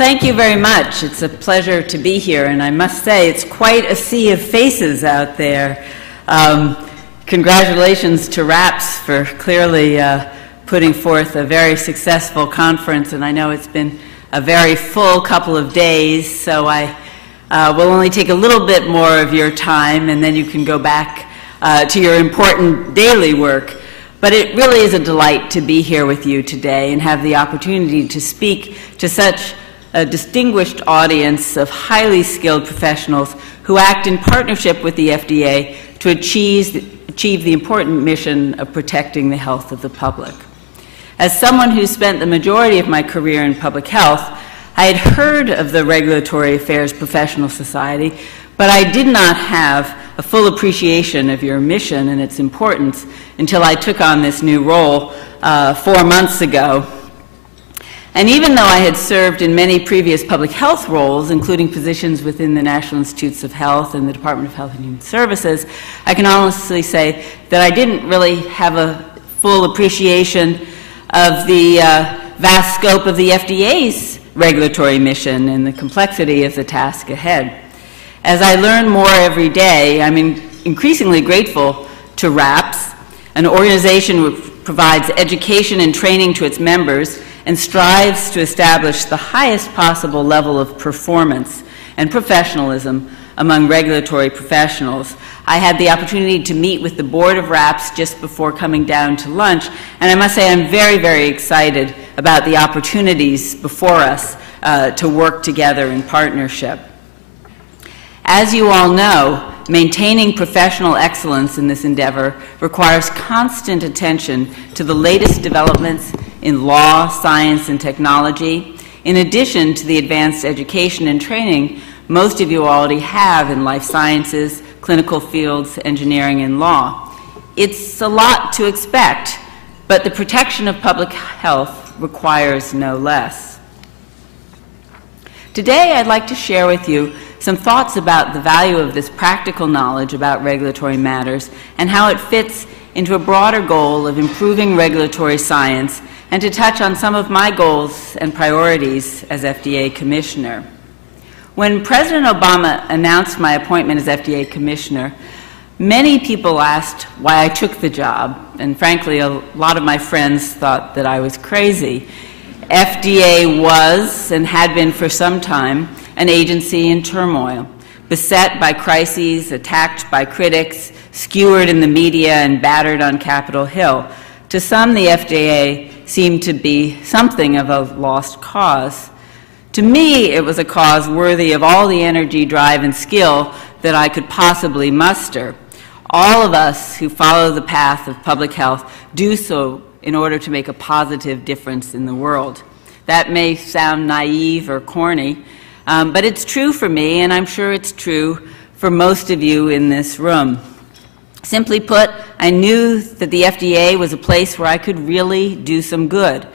thank you very much. It's a pleasure to be here, and I must say it's quite a sea of faces out there. Congratulations to RAPS for clearly putting forth a very successful conference, and I know it's been a very full couple of days, so I will only take a little bit more of your time, and then you can go back to your important daily work. But it really is a delight to be here with you today and have the opportunity to speak to such a distinguished audience of highly skilled professionals who act in partnership with the FDA to achieve the important mission of protecting the health of the public. As someone who spent the majority of my career in public health, I had heard of the Regulatory Affairs Professional Society, but I did not have a full appreciation of your mission and its importance until I took on this new role 4 months ago. And even though I had served in many previous public health roles, including positions within the National Institutes of Health and the Department of Health and Human Services, I can honestly say that I didn't really have a full appreciation of the vast scope of the FDA's regulatory mission and the complexity of the task ahead. As I learn more every day, I'm increasingly grateful to RAPS, an organization which provides education and training to its members and strives to establish the highest possible level of performance and professionalism among regulatory professionals. I had the opportunity to meet with the board of RAPS just before coming down to lunch, and I must say I'm very, very excited about the opportunities before us to work together in partnership. As you all know, maintaining professional excellence in this endeavor requires constant attention to the latest developments in law, science, and technology, in addition to the advanced education and training most of you already have in life sciences, clinical fields, engineering, and law. It's a lot to expect, but the protection of public health requires no less. Today, I'd like to share with you some thoughts about the value of this practical knowledge about regulatory matters and how it fits into a broader goal of improving regulatory science, and to touch on some of my goals and priorities as FDA Commissioner. When President Obama announced my appointment as FDA Commissioner, many people asked why I took the job, and frankly, a lot of my friends thought that I was crazy. FDA was, and had been for some time, an agency in turmoil, beset by crises, attacked by critics, skewered in the media, and battered on Capitol Hill. To some, the FDA seemed to be something of a lost cause. To me, it was a cause worthy of all the energy, drive, and skill that I could possibly muster. All of us who follow the path of public health do so in order to make a positive difference in the world. That may sound naive or corny, but it's true for me, and I'm sure it's true for most of you in this room. Simply put, I knew that the FDA was a place where I could really do some good.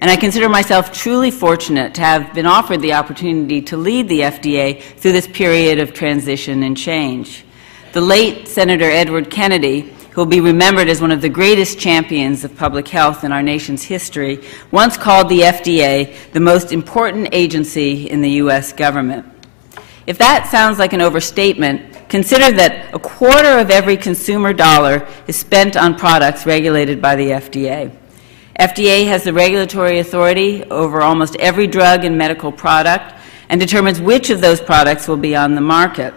And I consider myself truly fortunate to have been offered the opportunity to lead the FDA through this period of transition and change. The late Senator Edward Kennedy, who will be remembered as one of the greatest champions of public health in our nation's history, once called the FDA the most important agency in the U.S. government. If that sounds like an overstatement, consider that 1/4 of every consumer dollar is spent on products regulated by the FDA. FDA has the regulatory authority over almost every drug and medical product and determines which of those products will be on the market,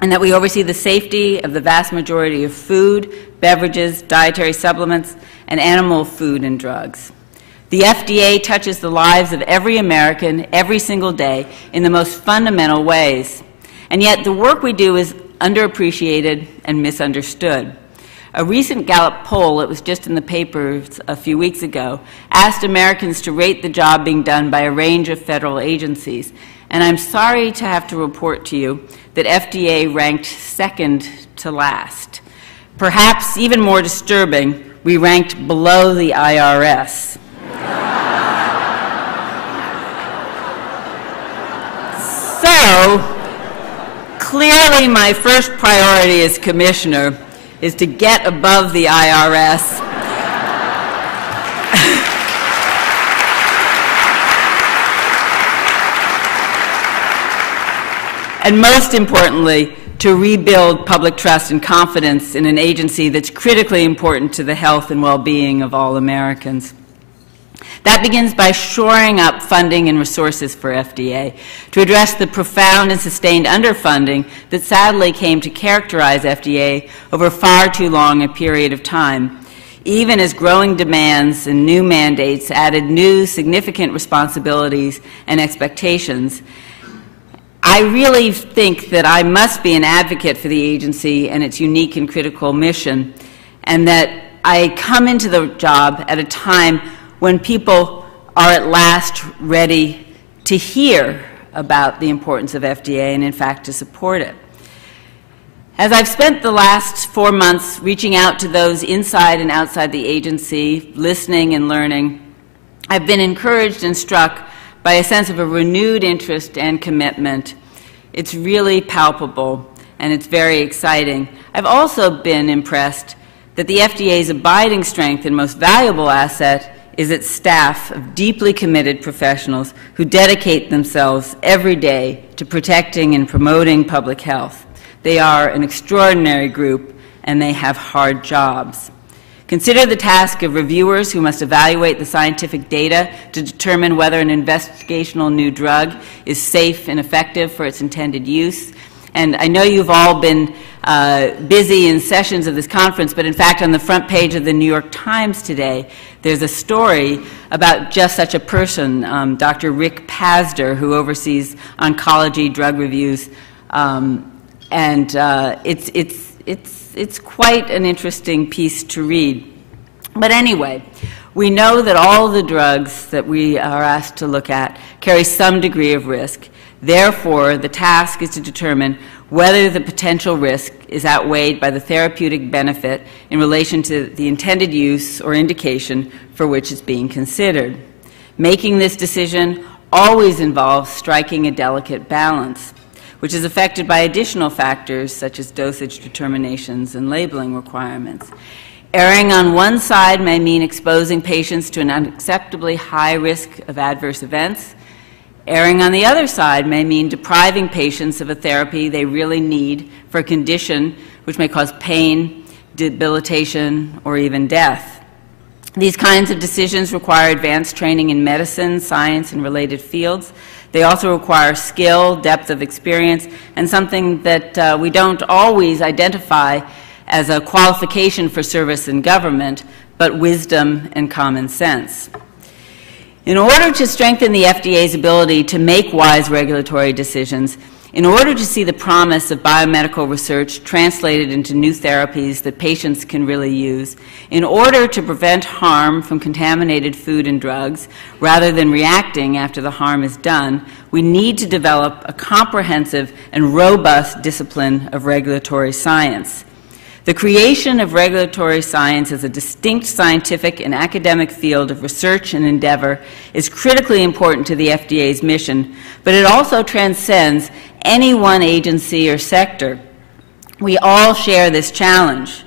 and that we oversee the safety of the vast majority of food, beverages, dietary supplements, and animal food and drugs. The FDA touches the lives of every American every single day in the most fundamental ways, and yet the work we do is underappreciated and misunderstood. A recent Gallup poll, it was just in the papers a few weeks ago, asked Americans to rate the job being done by a range of federal agencies. And I'm sorry to have to report to you that FDA ranked second to last. Perhaps even more disturbing, we ranked below the IRS. So, clearly my first priority as Commissioner is to get above the IRS and most importantly, to rebuild public trust and confidence in an agency that's critically important to the health and well-being of all Americans. That begins by shoring up funding and resources for FDA to address the profound and sustained underfunding that sadly came to characterize FDA over far too long a period of time, even as growing demands and new mandates added new significant responsibilities and expectations. I really think that I must be an advocate for the agency and its unique and critical mission, and that I come into the job at a time when people are at last ready to hear about the importance of FDA and, in fact, to support it. As I've spent the last 4 months reaching out to those inside and outside the agency, listening and learning, I've been encouraged and struck by a sense of a renewed interest and commitment. It's really palpable, and it's very exciting. I've also been impressed that the FDA's abiding strength and most valuable asset is its staff of deeply committed professionals who dedicate themselves every day to protecting and promoting public health. They are an extraordinary group, and they have hard jobs. Consider the task of reviewers who must evaluate the scientific data to determine whether an investigational new drug is safe and effective for its intended use. And I know you've all been busy in sessions of this conference, but in fact on the front page of the New York Times today, there's a story about just such a person, Dr. Rick Pazder, who oversees oncology drug reviews, it's quite an interesting piece to read. But anyway, we know that all the drugs that we are asked to look at carry some degree of risk. Therefore, the task is to determine whether the potential risk is outweighed by the therapeutic benefit in relation to the intended use or indication for which it's being considered. Making this decision always involves striking a delicate balance, which is affected by additional factors such as dosage determinations and labeling requirements. Erring on one side may mean exposing patients to an unacceptably high risk of adverse events. Erring on the other side may mean depriving patients of a therapy they really need for a condition which may cause pain, debilitation, or even death. These kinds of decisions require advanced training in medicine, science, and related fields. They also require skill, depth of experience, and something that we don't always identify as a qualification for service in government, but wisdom and common sense. In order to strengthen the FDA's ability to make wise regulatory decisions, in order to see the promise of biomedical research translated into new therapies that patients can really use, in order to prevent harm from contaminated food and drugs, rather than reacting after the harm is done, we need to develop a comprehensive and robust discipline of regulatory science. The creation of regulatory science as a distinct scientific and academic field of research and endeavor is critically important to the FDA's mission, but it also transcends any one agency or sector. We all share this challenge.